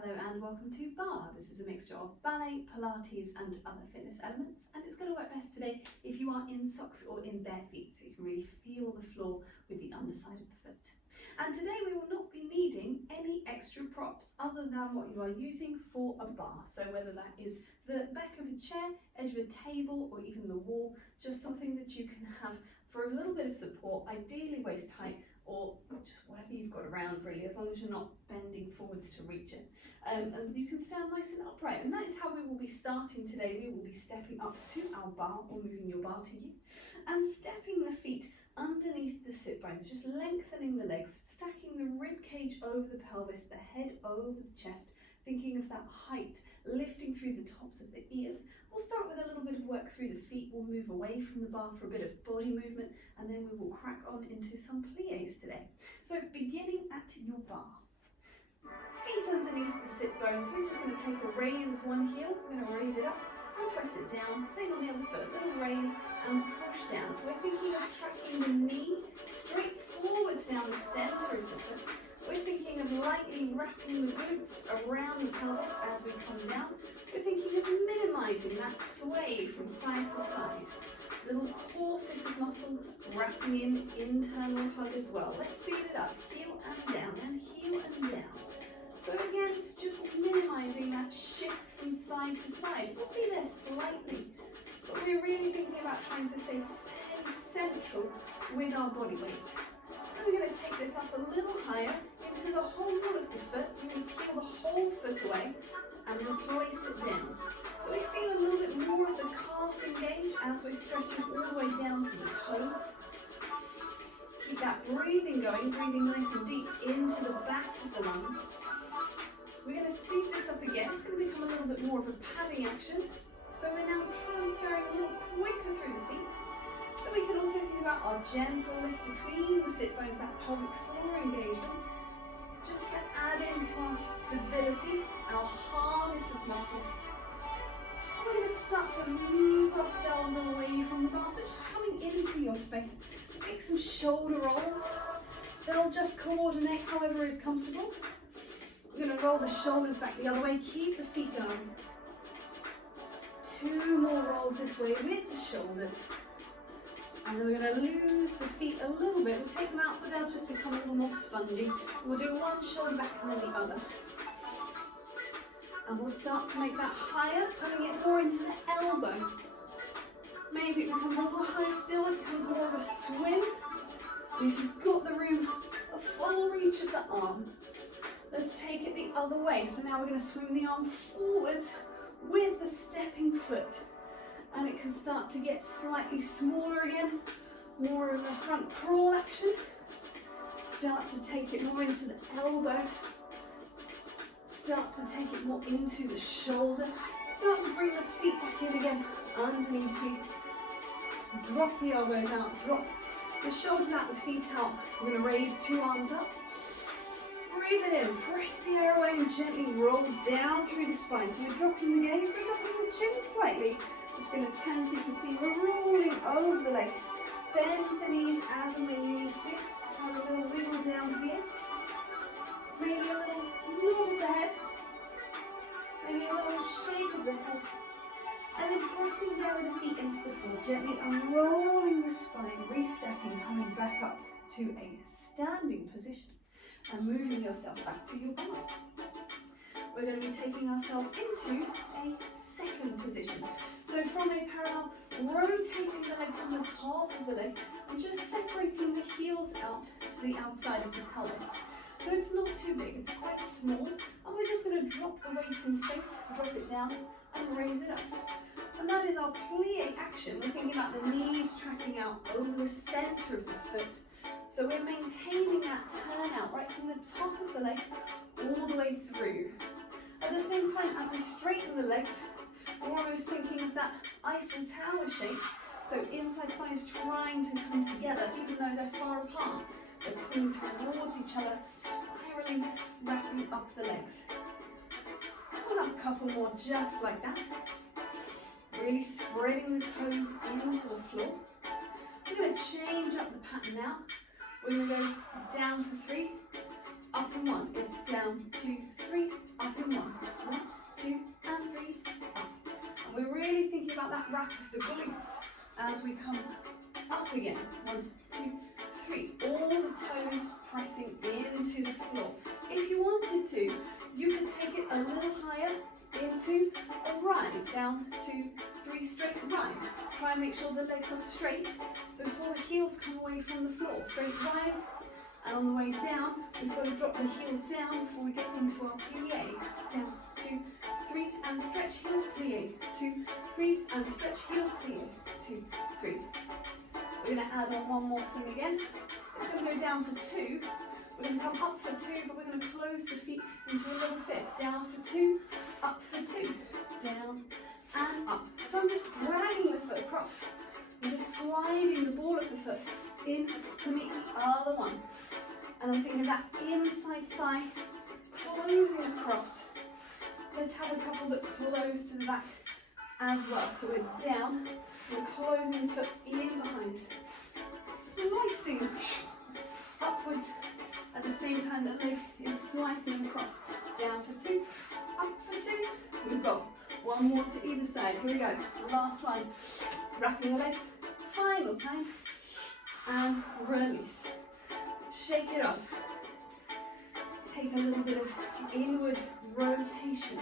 Hello and welcome to Barre. This is a mixture of ballet, Pilates and other fitness elements, and it's going to work best today if you are in socks or in bare feet, so you can really feel the floor with the underside of the foot. And today we will not be needing any extra props other than what you are using for a bar. So whether that is the back of a chair, edge of a table or even the wall, just something that you can have for a little bit of support, ideally waist height, or just whatever you've got around really, as long as you're not bending forwards to reach it. And you can stand nice and upright, and that is how we will be starting today. We will be stepping up to our bar, or moving your bar to you, and stepping the feet underneath the sit bones, just lengthening the legs, stacking the rib cage over the pelvis, the head over the chest, thinking of that height, lifting through the tops of the ears. We'll start with a little bit of work through the feet. We'll move away from the bar for a bit of body movement, and then we will crack on into some pliés today. So beginning at your bar. Feet underneath the sit bones. We're just going to take a raise of one heel. We're going to raise it up and press it down. Same on the other foot. Little raise and push down. So we're thinking of tracking the knee straight forwards down the centre of the foot. We're thinking of lightly wrapping the glutes around the pelvis as we come down. We're thinking of minimising that sway from side to side. Little corsets of muscle wrapping in internal hug as well. Let's speed it up. Heel and down and heel and down. So again, it's just minimising that shift from side to side. We'll be there slightly, but we're really thinking about trying to stay fairly central with our body weight. And we're going to take this up a little higher into the whole of the foot. So we're going to peel the whole foot away and replace it down. So we feel a little bit more of the calf engage as we're stretching all the way down to the toes. Keep that breathing going, breathing nice and deep into the backs of the lungs. We're going to speed this up again. It's going to become a little bit more of a padding action. So we're now transferring a little quicker through the feet. So we can also think about our gentle lift between the sit bones, that pelvic floor engagement, just to add into our stability, our harness of muscle. And we're going to start to move ourselves away from the bar. So just coming into your space. Take some shoulder rolls. They'll just coordinate however is comfortable. We're going to roll the shoulders back the other way. Keep the feet going. 2 more rolls this way with the shoulders. And then we're going to lose the feet a little bit. We'll take them out, but they'll just become a little more spongy. We'll do one shoulder back and then the other. And we'll start to make that higher, pulling it more into the elbow. Maybe it becomes a little higher still, it becomes more of a swing. And if you've got the room, a full reach of the arm. Let's take it the other way. So now we're going to swing the arm forwards with the stepping foot. And it can start to get slightly smaller again, more of a front crawl action. Start to take it more into the elbow. Start to take it more into the shoulder. Start to bring the feet back in again, underneath you. Drop the elbows out, drop the shoulders out, the feet out. We're going to raise 2 arms up. Breathe it in, press the air away and gently roll down through the spine. So you're dropping the gaze, we're dropping the chin slightly. I'm just going to turn so you can see we're rolling over the legs. Bend the knees as and when you need to. Have a little wiggle down here. Maybe a little nod of the head. Maybe a little shake of the head. And then pressing down with the feet into the floor. Gently unrolling the spine, re-stepping, coming back up to a standing position. And moving yourself back to your bar. We're going to be taking ourselves into a second position. So from a parallel, rotating the leg from the top of the leg and just separating the heels out to the outside of the pelvis. So it's not too big, it's quite small. And we're just going to drop the weight in space, drop it down and raise it up. And that is our plie action. We're thinking about the knees tracking out over the centre of the foot. So we're maintaining that turnout right from the top of the leg all the way through. At the same time, as we straighten the legs, we're almost thinking of that Eiffel Tower shape. So inside thighs trying to come together, even though they're far apart. They're pulling towards each other, spiraling, wrapping up the legs. We'll have a couple more just like that. Really spreading the toes into the floor. We're going to change up the pattern now. We're going to go down for 3, up and 1. It's down, 2, 3, up and 1. 1, 2, and 3, up. And we're really thinking about that wrap of the glutes as we come up again. 1, 2, 3. All the toes pressing into the floor. If you wanted to, you could take it a little higher into a rise, down, 2, 3, straight rise. Try and make sure the legs are straight before the heels come away from the floor. Straight rise, and on the way down, we've got to drop the heels down before we get into our plie. Down, 2, 3, and stretch heels, plie. 2, 3, and stretch heels, plie. 2, 3. We're going to add on one more thing again. It's going to go down for 2. We're going to come up for 2, but we're going to close the feet into a little fifth. Down for 2, up for 2, down and up. So I'm just dragging the foot across. I'm just sliding the ball of the foot in to meet the other one. And I'm thinking that inside thigh closing across. Let's have a couple that close to the back as well. So we're down, we're closing the foot in behind, slicing upwards at the same time that leg is slicing across. Down for 2, up for 2. We've got one more to either side. Here we go. Last one. Wrapping the legs. Final time. And release. Shake it off. Take a little bit of inward rotation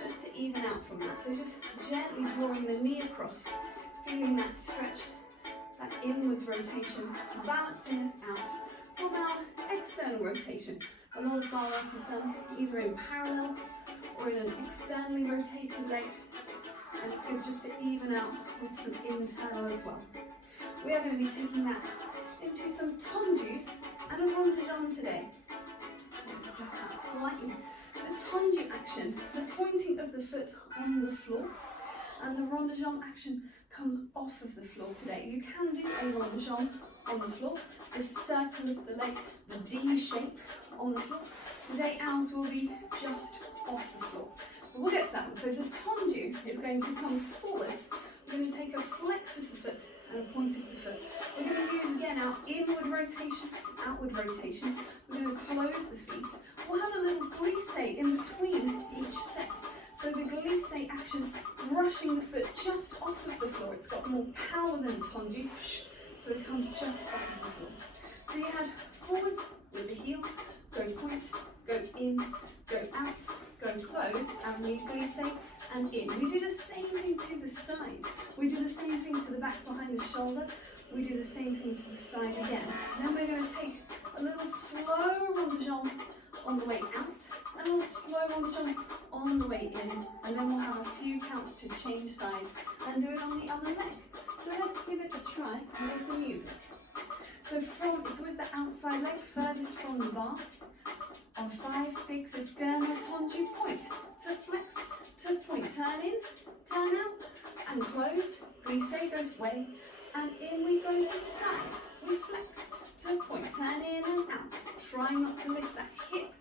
just to even out from that. So just gently drawing the knee across, feeling that stretch, that inwards rotation, balancing us out from our external rotation. A lot of bar work is done either in parallel or in an externally rotated leg, and it's good just to even out with some internal as well. We are going to be taking that into some tondus and a rondejambe today. Adjust that slightly. The tondu action, the pointing of the foot on the floor, and the rondejambe action comes off of the floor today. You can do a rondejambe on the floor, the circle of the leg, the D shape on the floor. Today ours will be just off the floor. But we'll get to that one. So the tondu is going to come forwards. We're going to take a flex of the foot and a point of the foot. We're going to use again our inward rotation, outward rotation. We're going to close the feet. We'll have a little glisse in between each set. So the glisse action, brushing the foot just off of the floor. It's got more power than tondu, so it comes just off of the floor. So you had forwards with the heel, go point, go in, go out, go close, and we glisse and in. We do the same thing to the side. We do the same thing to the back behind the shoulder. We do the same thing to the side again. And then we're going to take a little slow rondejambe on the way out, and a little slow rondejambe on the way in, and then we'll have a few counts to change sides and do it on the other leg. So let's give it a try with the music. So it's always the outside leg, furthest from the bar. On 5, 6, it's gonna tondu point, to flex, to point, turn in, turn out, and close. Glisse goes way, and in we go to the side. We flex, to point, turn in and out. Try not to lift that hip,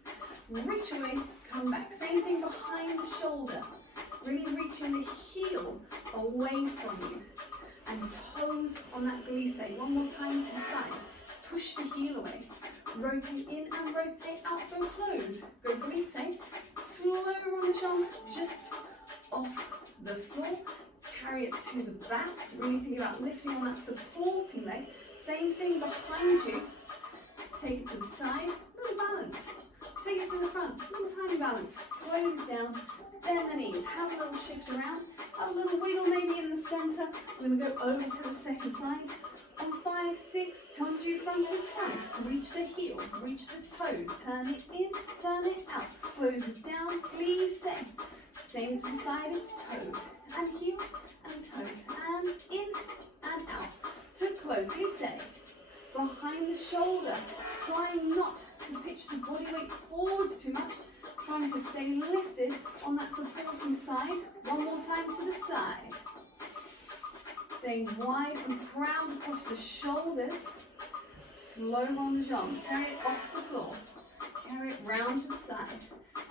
reach away, come back. Same thing behind the shoulder. Really reaching the heel away from you. And toes on that glisse. One more time to the side. Push the heel away. Rotate in and rotate out, go close. Go glisse. Slow rondejambe just off the floor. Carry it to the back. Really think about lifting on that supporting leg. Same thing behind you. Take it to the side, little balance. Take it to the front, little tiny balance. Close it down, bend the knees, have a little shift around, have a little wiggle maybe in the center. We're going to go over to the second side. On 5, 6, tondu front and front. Reach the heel, reach the toes, turn it in, turn it out. Close it down, glisse. Same to the side, it's toes and heels and toes and in and out. To close, glisse. Behind the shoulder, trying not to pitch the body weight forwards too much, trying to stay lifted on that supporting side. One more time to the side. Staying wide and proud across the shoulders. Slow rondejambe, carry it off the floor. Carry it round to the side.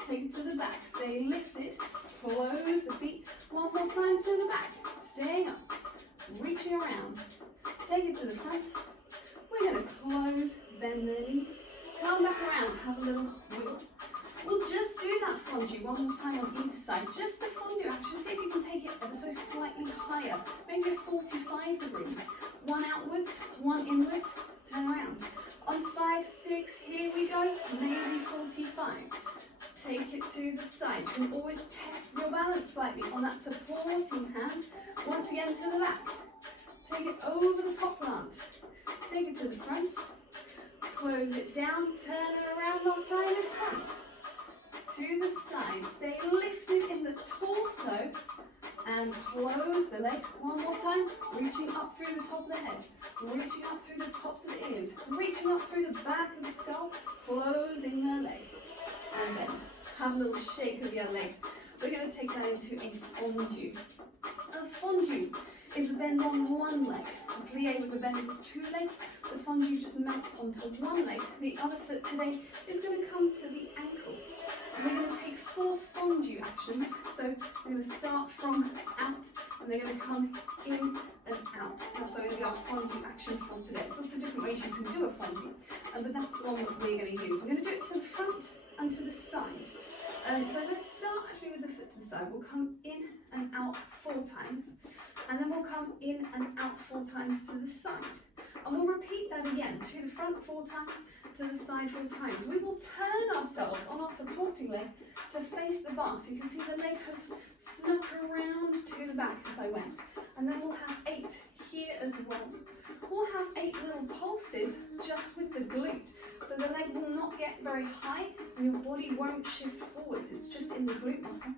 Take it to the back, stay lifted. Close the feet. One more time to the back. Staying up, reaching around. Take it to the front. We're going to close, bend the knees, come back around, have a little wiggle. We'll just do that fondue one more time on either side, just the fondue action. See if you can take it ever so slightly higher, maybe a 45 degrees. One outwards, one inwards, turn around. On 5, 6, here we go, maybe 45. Take it to the side. You can always test your balance slightly on that supporting hand. Once again to the back. Take it over the pot plant. Take it to the front. Close it down, turn it around, last time it's front. To the side, stay lifted in the torso and close the leg one more time, reaching up through the top of the head, reaching up through the tops of the ears, reaching up through the back of the skull, closing the leg, and bend. Have a little shake of your legs. We're going to take that into a fondue. A fondue is a bend on one leg. The plie was a bend with two legs. The fondue just melts onto one leg. The other foot today is going to come to the ankle. And we're going to take 4 fondue actions. So we're going to start from out and they're going to come in and out. That's going to be our fondue action for today. So lots of different ways you can do a fondue, but that's the one that we're going to use. We're going to do it to the front and to the side. So let's start actually with the foot to the side. We'll come in and out 4 times, and then we'll come in and out 4 times to the side. And we'll repeat that again, to the front 4 times, to the side 4 times. We will turn ourselves on our supporting leg to face the bar. So you can see the leg has snuck around to the back as I went. And then we'll have 8 here as well. We'll have 8 little pulses just with the glute. So the leg will not get very high and your body won't shift forwards. It's just in the glute muscle.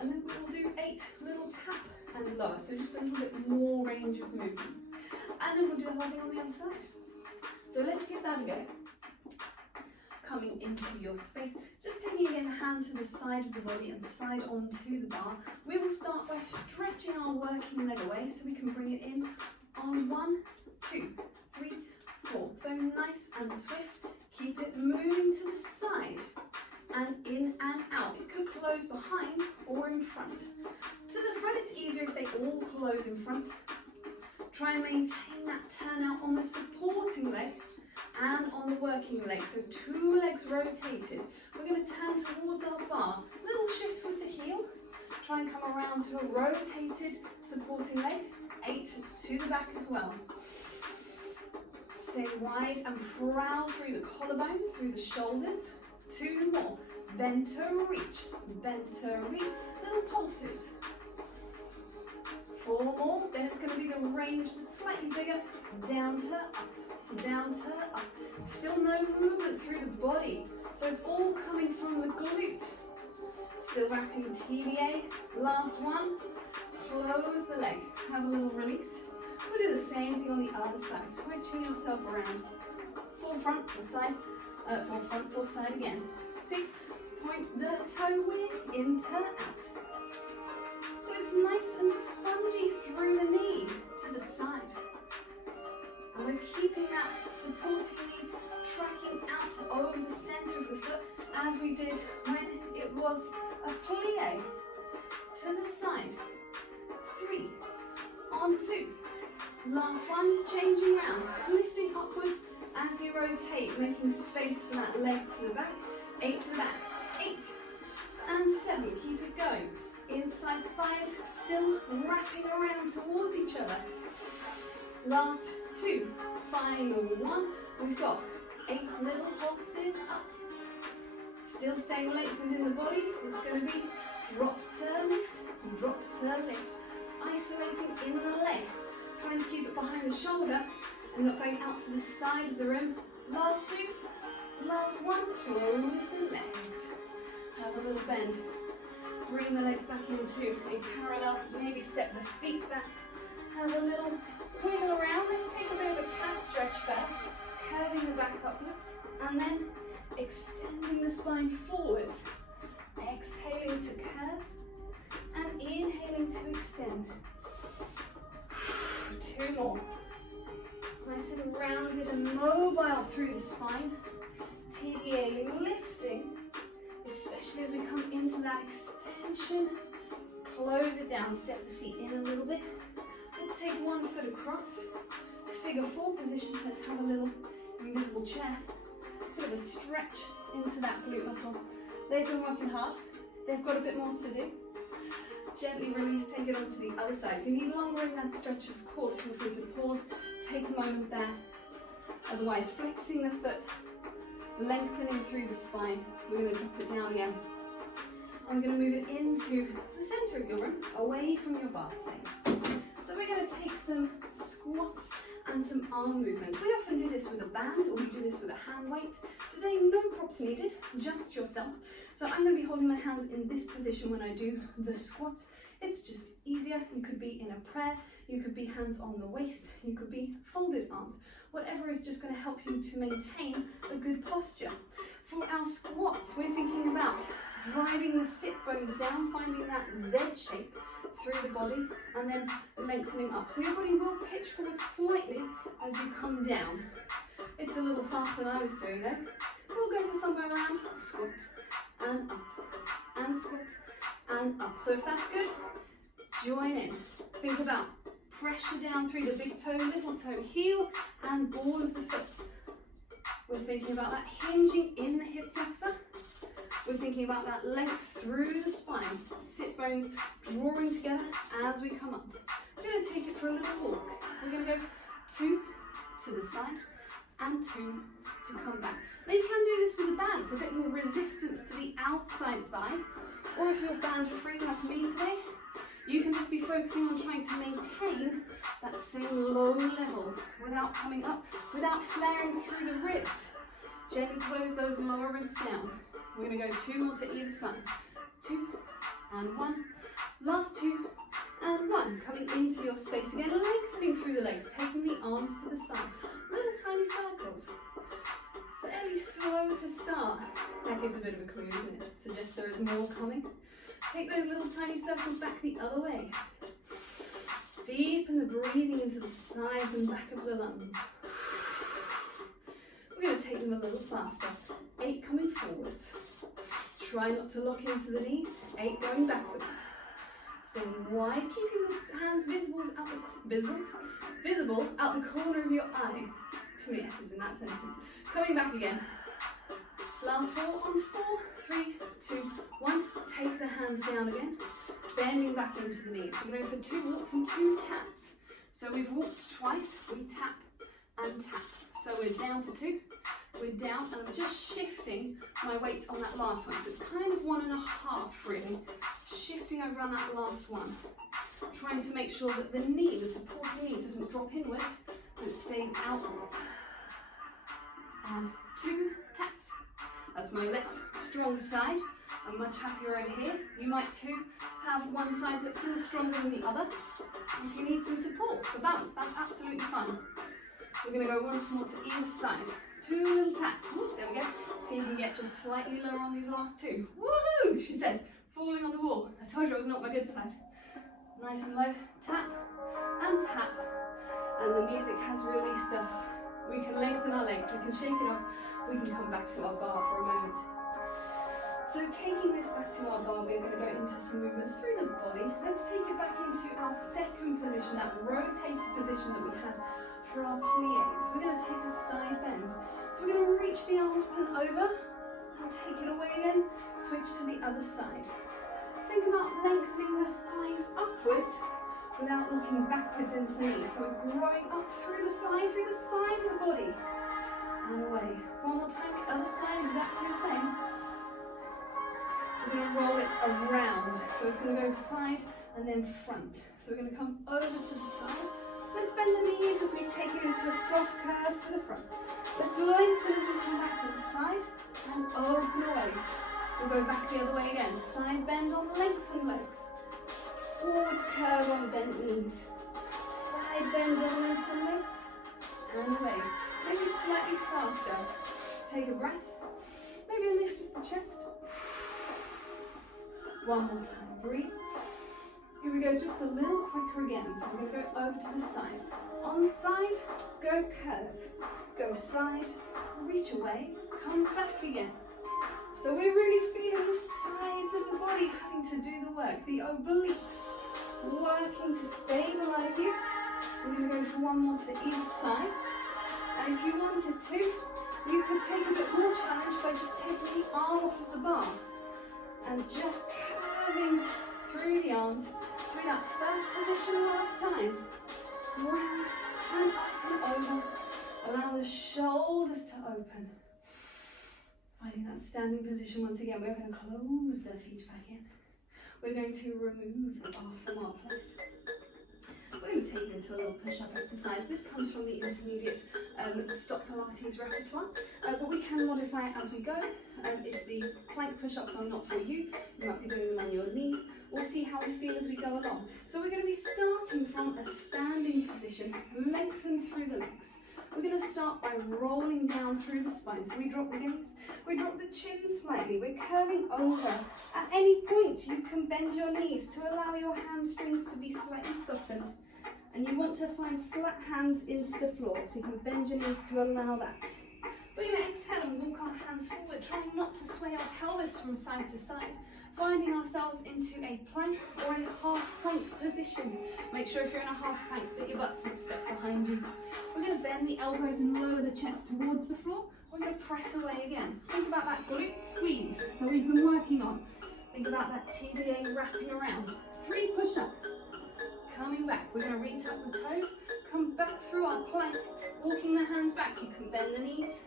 And then we'll do 8 little tap and lower. So just a little bit more range of movement. And then we'll do the whole thing on the other side. So let's give that a go. Coming into your space, just taking again the hand to the side of the body and side onto the bar. We will start by stretching our working leg away so we can bring it in on 1, 2, 3, 4. So nice and swift. Keep it moving to the side and in and out. It could close behind or in front. To the front, it's easier if they all close in front. Try and maintain that turn out on the supporting leg and on the working leg. So 2 legs rotated. We're going to turn towards our bar. Little shifts with the heel. Try and come around to a rotated supporting leg. 8 to the back as well. Stay wide and proud through the collarbones, through the shoulders. 2 more. Bend to reach. Bend to reach. Little pulses. 4 more. Then it's going to be the range that's slightly bigger. Down to up. Down to up. Still no movement through the body. So it's all coming from the glute. Still wrapping the TVA. Last one. Close the leg. Have a little release. We'll do the same thing on the other side. Switching yourself around. 4 front, 4 side. 4 front, 4 side again. 6. Point the toe with into out. So it's nice and spongy through the knee to the side. And we're keeping that supporting knee tracking out over the center of the foot as we did when it was a plie. To the side. 3. On 2. Last one, changing around, lifting upwards as you rotate, making space for that leg to the back. 8 to the back. 8 and 7. Keep it going. Inside thighs, still wrapping around towards each other. Last 2. Final 1. We've got 8 little pulses up. Still staying lengthened in the body. It's going to be drop to lift, drop to lift. Isolating in the leg. Trying to keep it behind the shoulder and not going out to the side of the rim. Last 2. Last 1. Close the legs. Have a little bend. Bring the legs back into a parallel. Maybe step the feet back. Have a little wiggle around. Let's take a bit of a cat stretch first. Curving the back upwards. And then extending the spine forwards. Exhaling to curve. And inhaling to extend. 2 more. Nice and rounded and mobile through the spine. TVA lifting, especially as we come into that extension. Close it down, step the feet in a little bit. Let's take 1 foot across. Figure 4 position. Let's have a little invisible chair. Bit of a stretch into that glute muscle. They've been working hard. They've got a bit more to do. Gently release, take it onto the other side. If you need longer in that stretch, of course, feel free to pause, take a moment there. Otherwise, flexing the foot, lengthening through the spine. We're going to drop it down again. And we're going to move it into the center of your room, away from your bar space. So we're going to take some squats and some arm movements. We often do this with a band, or we do this with a hand weight. Today, no props needed, just yourself. So I'm going to be holding my hands in this position when I do the squats. It's just easier. You could be in a prayer, you could be hands on the waist, you could be folded arms. Whatever is just going to help you to maintain a good posture. For our squats, we're thinking about driving the sit bones down, finding that Z shape through the body, and then lengthening up. So your body will pitch forward slightly as you come down. It's a little faster than I was doing though. We'll go for somewhere around squat and up, and squat and up. So if that's good, join in. Think about pressure down through the big toe, little toe, heel, and ball of the foot. We're thinking about that hinging in the hip flexor. We're thinking about that length through the spine, sit bones drawing together as we come up. We're going to take it for a little walk. We're going to go 2 to the side and 2 to come back. Now you can do this with a band for a bit more resistance to the outside thigh, or if you're band free like me today, you can just be focusing on trying to maintain that same low level without coming up, without flaring through the ribs. Gently close those lower ribs down. We're going to go 2 more to either side. 2 and 1. Last 2 and 1. Coming into your space again, lengthening through the legs, taking the arms to the side. Little tiny circles. Fairly slow to start. That gives a bit of a clue, isn't it? Suggests there is more coming. Take those little tiny circles back the other way. Deepen the breathing into the sides and back of the lungs. We're going to take them a little faster. 8 coming forwards. Try not to lock into the knees. 8 going backwards. Staying wide, keeping the hands visible out the corner of your eye. Too many S's in that sentence. Coming back again. Last 4 on 4, 3, 2, 1. Take the hands down again. Bending back into the knees. We're going for 2 walks and 2 taps. So we've walked twice, we tap and tap. So we're down for 2, we're down, and I'm just shifting my weight on that last one. So it's kind of 1.5 really. Shifting over on that last one. Trying to make sure that the knee, the supporting knee, doesn't drop inwards, but it stays outwards. And 2 taps. That's my less strong side. I'm much happier over here. You might too have one side that feels stronger than the other. If you need some support for balance, that's absolutely fine. We're going to go once more to either side. 2 little taps. Ooh, there we go. See if you can get just slightly lower on these last 2. Woohoo! She says, falling on the wall. I told you it was not my good side. Nice and low. Tap and tap. And the music has released us. We can lengthen our legs. We can shake it off. We can come back to our bar for a moment. So taking this back to our bar, we're going to go into some movements through the body. Let's take it back into our second position, that rotated position that we had for our pliés. We're going to take a side bend. So we're going to reach the arm up and over and take it away again. Switch to the other side. Think about lengthening the thighs upwards without looking backwards into the knees. So we're growing up through the thigh, through the side of the body. And away. One more time, the other side, exactly the same. We're going to roll it around. So it's going to go side and then front. So we're going to come over to the side. Let's bend the knees as we take it into a soft curve to the front. Let's lengthen as we come back to the side and open away. We'll go back the other way again. Side bend on lengthened legs. Forwards curve on bent knees. Side bend on lengthened legs. And away. Maybe slightly faster. Take a breath. Maybe a lift of the chest. One more time. Breathe. Here we go, just a little quicker again. So we're going to go over to the side. On side, go curve. Go side, reach away, come back again. So we're really feeling the sides of the body having to do the work. The obliques working to stabilize you. We're going to go for one more to either side. And if you wanted to, You could take a bit more challenge by just taking the arm off of the bar and just curving through the arms, through that first position last time. Round and up and over. Allow the shoulders to open. Finding that standing position once again. We're going to close the feet back in. We're going to remove the bar from our place. We're going to take it into a little push-up exercise. This comes from the intermediate stop Pilates repertoire, but we can modify it as we go. If the plank push-ups are not for you, you might be doing them on your knees. We'll see how we feel as we go along. So we're going to be starting from a standing position, lengthen through the legs. We're going to start by rolling down through the spine. So we drop the gaze, we drop the chin slightly, we're curving over. At any point you can bend your knees to allow your hamstrings to be slightly softened. And you want to find flat hands into the floor, so you can bend your knees to allow that. We're going to exhale and walk our hands forward, trying not to sway our pelvis from side to side. Finding ourselves into a plank or a half plank position. Make sure if you're in a half plank that your butt's not stuck behind you. We're going to bend the elbows and lower the chest towards the floor. We're going to press away again. Think about that glute squeeze that we've been working on. Think about that TBA wrapping around. 3 push-ups. Coming back. We're going to reach up the toes, come back through our plank, walking the hands back. You can bend the knees.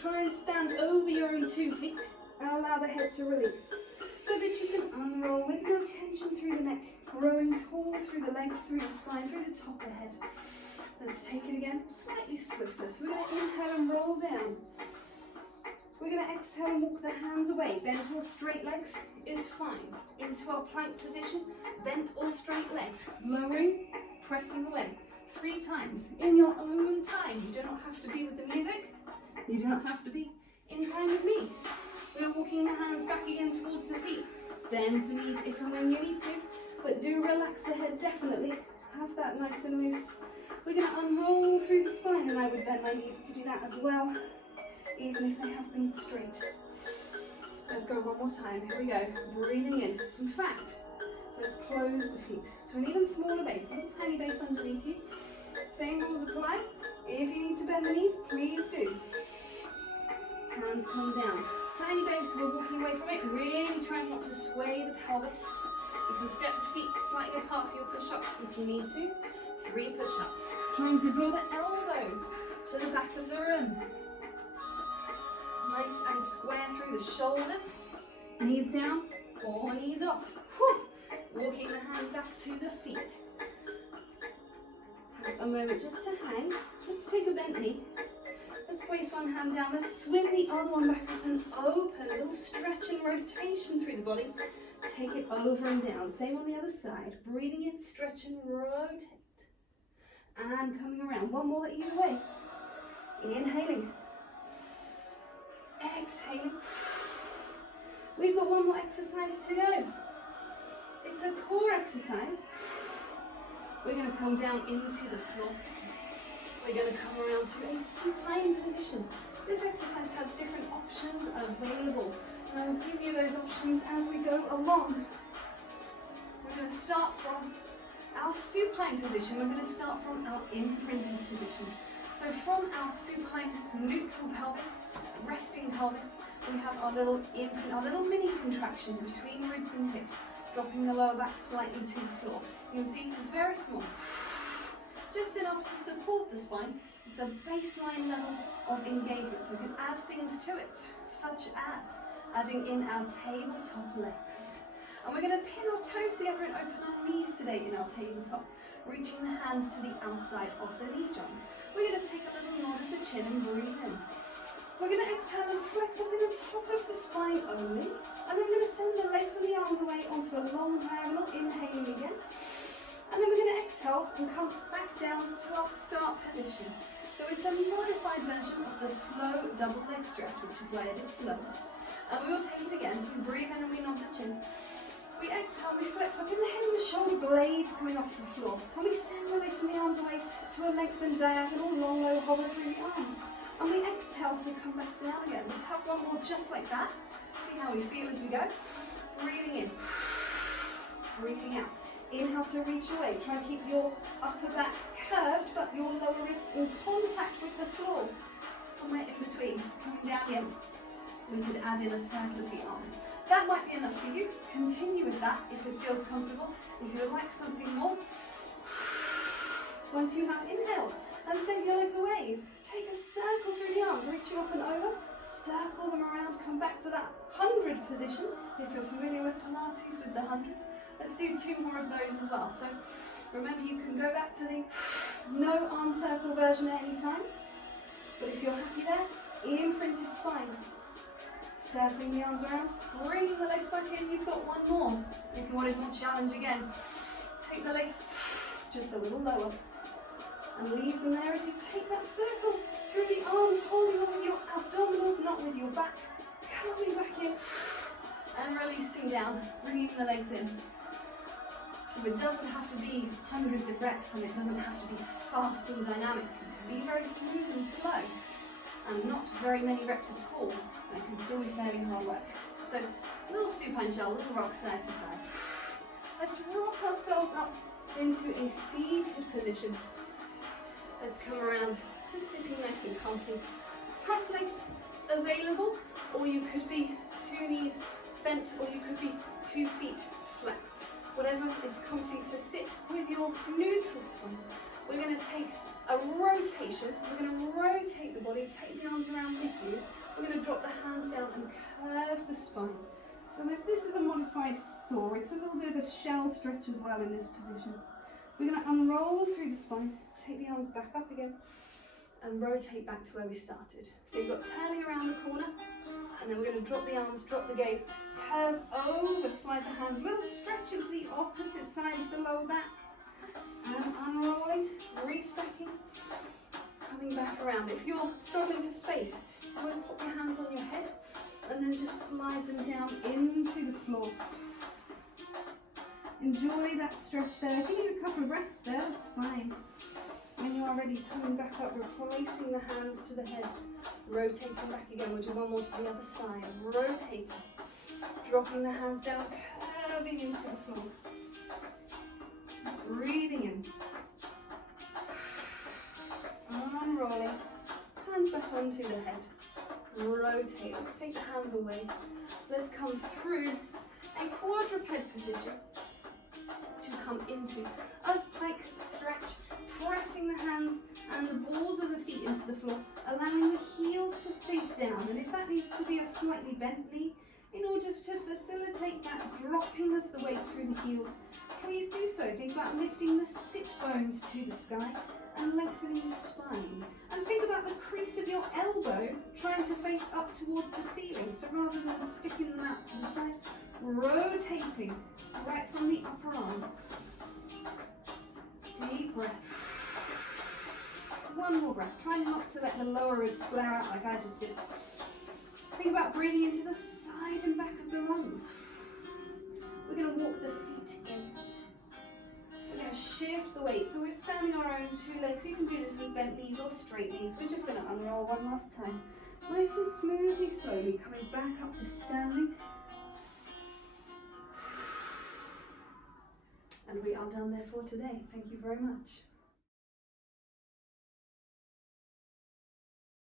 Try and stand over your own 2 feet and allow the head to release, so that you can unroll with no tension through the neck, growing tall through the legs, through the spine, through the top of the head. Let's take it again, slightly swifter. So we're going to inhale and roll down. We're going to exhale and walk the hands away. Bent or straight legs is fine. Into our plank position, bent or straight legs. Lowering, pressing away. 3 times in your own time. You do not have to be with the music. You do not have to be in time with me. We're walking the hands back again towards the feet. Bend the knees if and when you need to, but do relax the head definitely. Have that nice and loose. We're going to unroll through the spine, and I would bend my knees to do that as well, even if they have been straight. Let's go one more time. Here we go. Breathing in. In fact, let's close the feet to an even smaller base, a little tiny base underneath you. Same rules apply. If you need to bend the knees, please do. Hands come down. Tiny base, we're walking away from it, really trying not to sway the pelvis. You can step the feet slightly apart for your push-ups if you need to. 3 push-ups. Trying to draw the elbows to the back of the room. Nice and square through the shoulders. Knees down or knees off. Whew. Walking the hands back to the feet. Have a moment just to hang. Let's take a bent knee. Let's place one hand down, let's swing the other one back up and open, a little stretch and rotation through the body. Take it over and down, same on the other side. Breathing in, stretch and rotate. And coming around, one more either way. Inhaling. Exhaling. We've got one more exercise to go. It's a core exercise. We're going to come down into the floor. We're going to come around to a supine position. This exercise has different options available, and I will give you those options as we go along. We're going to start from our supine position. We're going to start from our imprinted position. So from our supine neutral pelvis, resting pelvis, we have our little imprint, our little mini contraction between ribs and hips, dropping the lower back slightly to the floor. You can see it's very small. Just enough to support the spine. It's a baseline level of engagement, so we can add things to it, such as adding in our tabletop legs. And we're going to pin our toes together and open our knees today in our tabletop, reaching the hands to the outside of the knee joint. We're going to take a little nod of the chin and breathe in. We're going to exhale and flex up in the top of the spine only, and then we're going to send the legs and the arms away onto a long diagonal, inhaling again. And then we're going to exhale and come back down to our start position. So it's a modified version of the slow double leg stretch, which is why it is slow. And we will take it again, so we breathe in and we nod the chin. We exhale, we flex up in the head and the shoulder blades coming off the floor. And we send the legs and the arms away to a lengthened diagonal, long low hover through the arms. And we exhale to come back down again. Let's have one more just like that. See how we feel as we go. Breathing in, breathing out. Inhale to reach away. Try and keep your upper back curved, but your lower ribs in contact with the floor. somewhere in between, coming down again. We could add in a circle of the arms. That might be enough for you. Continue with that if it feels comfortable. If you would like something more, once you have inhaled and send your legs away, take a circle through the arms, reaching up and over, circle them around, come back to that 100 position. If you're familiar with Pilates with the 100, let's do 2 more of those as well. So remember, you can go back to the no arm circle version at any time, but if you're happy there, imprinted spine. Circling the arms around, bringing the legs back in. You've got 1 more. If you wanted more challenge again, take the legs just a little lower and leave them there as you take that circle through the arms, holding on with your abdominals, not with your back. Coming back in and releasing down, bringing the legs in. So it doesn't have to be hundreds of reps, and it doesn't have to be fast and dynamic. It can be very smooth and slow, and not very many reps at all. And it can still be fairly hard work. So a little supine shell, a little rock side to side. Let's rock ourselves up into a seated position. Let's come around to sitting nice and comfy. Cross legs available, or you could be 2 knees bent, or you could be 2 feet flexed. Whatever is comfy to sit with your neutral spine. We're going to take a rotation. We're going to rotate the body, take the arms around with you. We're going to drop the hands down and curve the spine. So if this is a modified saw, it's a little bit of a shell stretch as well in this position. We're going to unroll through the spine, take the arms back up again, and rotate back to where we started. So you've got turning around the corner, and then we're going to drop the arms, drop the gaze, curve over, slide the hands, little stretch into the opposite side of the lower back, and unrolling, restacking, coming back around. If you're struggling for space, always pop your hands on your head, and then just slide them down into the floor. Enjoy that stretch there. If you need a couple of breaths there, that's fine. When you are ready, coming back up, replacing the hands to the head, rotating back again. We'll do 1 more to the other side, rotating, dropping the hands down, curving into the floor, breathing in, unrolling, hands back onto the head, rotate. Let's take the hands away. Let's come through a quadruped position to come into a pike stretch, pressing the hands and the balls of the feet into the floor, allowing the heels to sink down. And if that needs to be a slightly bent knee, in order to facilitate that dropping of the weight through the heels, please do so. Think about lifting the sit bones to the sky and lengthening the spine. And think about the crease of your elbow trying to face up towards the ceiling. So rather than sticking them out to the side, rotating right from the upper arm. Deep breath. 1 more breath. Try not to let the lower ribs flare out like I just did. Think about breathing into the side and back of the lungs. We're going to walk the feet in. We're going to shift the weight. So we're standing on our own 2 legs. You can do this with bent knees or straight knees. We're just going to unroll 1 last time. Nice and smoothly, slowly, coming back up to standing. And we are done there for today. Thank you very much.